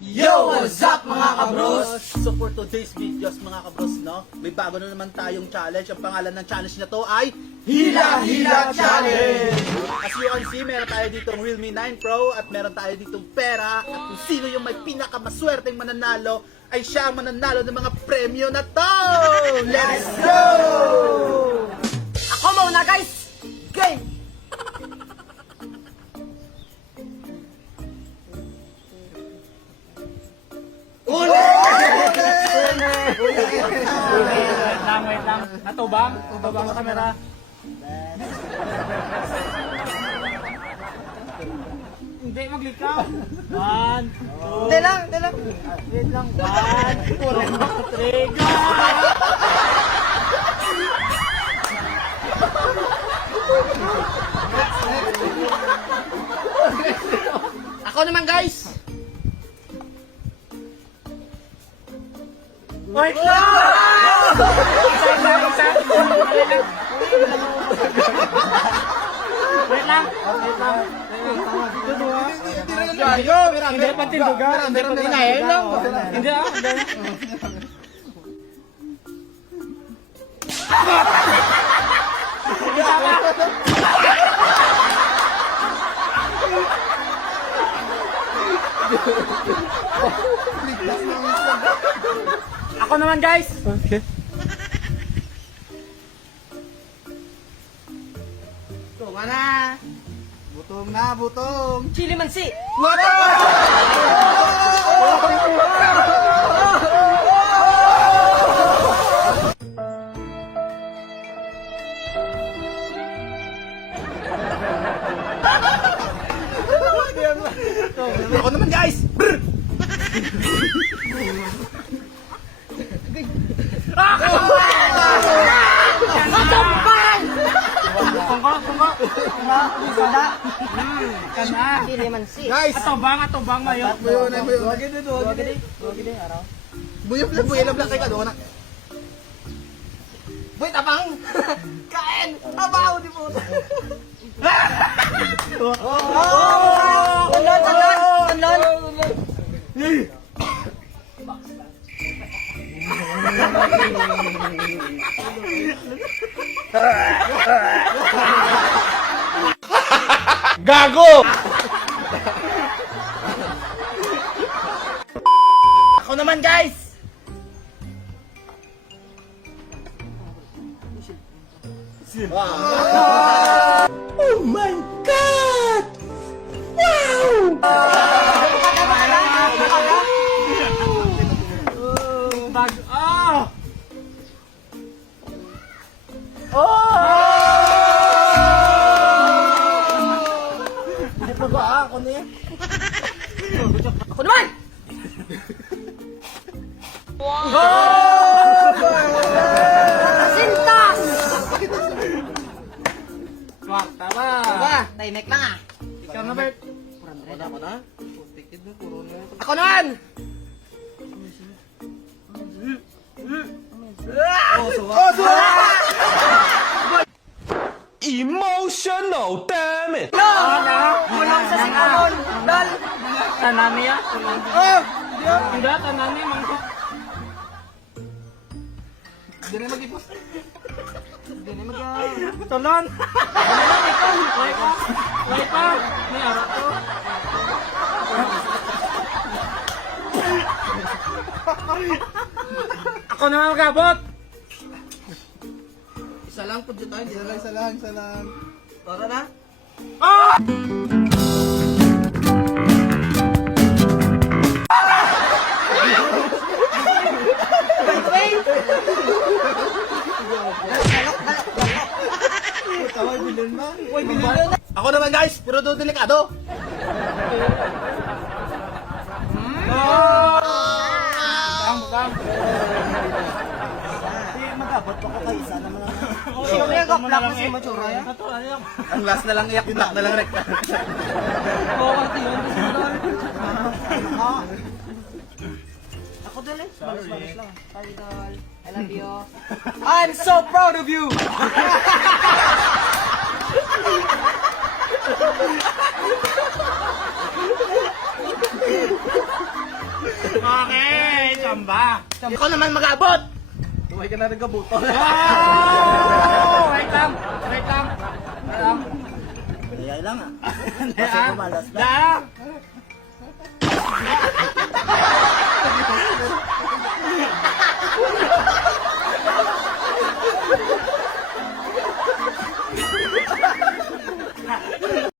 Yo! What's up mga kabros? So for today's videos mga kabros, no, may bago na naman tayong challenge. Ang pangalan ng challenge na to ay Hila Hila Challenge! As you can see, meron tayo ditong Realme 9 Pro at meron tayo ditong pera. At kung sino yung may pinakamaswerteng mananalo ay siya ang mananalo ng mga premyo na to! Let's go! Ako muna guys! Game! Wait lang. Natubang? Natubang ang kamera. Hindi, maglikaw. 1, 2, Hindi lang, hindi lang. wait lang. 1, 2, 3, go! Ako naman guys! Wait lang! Isa lang, isa. Wait lang. Wait lang. Hindi pa tindugan. Hindi pa tindugan. Hindi ah. Hindi tama. Ako naman guys. Okay. Tunga na! Butong na, butong! Chili mansi! Ako naman guys! Brr! Kana. Chili mansi! Guys! Atubang mayo. Buyo na, buyo. Wagin na doon. Buyo lang kay kadona. Boy, tabang! Kain! Abaw di po! Tanlon! Tanlon! Tanlon! Gago! Ako naman guys! Oh my God! Bag. Ah! Ako naman! Sintas! Wak, tama. Ba, tahimik lang ah. Ikaw na, Bert. Ako naman! Emotional, damn it! Walang sa singalon! Dal! Tanani ya? Hindi, tanani. Mangko. Hindi na mag-ipos. Tulon. Wait pa. Wait pa. May ara to. Ako na magabot. Isa lang po dito tayo. Isa lang. Tara na? Ako naman guys, puro do delikado. Bang. Sino yung kaplak na si Matsura yan? Ang last na lang iyak, black na lang rek. Ako dali. Balis lang. Sorry, Dol. I love you. I'm so proud of you! Chamba! Ikaw naman mag-abot! Tuway ka na rin kabuto. Oh! Wait lang! Wait lang! Wait lang! Kaya lang ah. Kasi kumalas na. Da!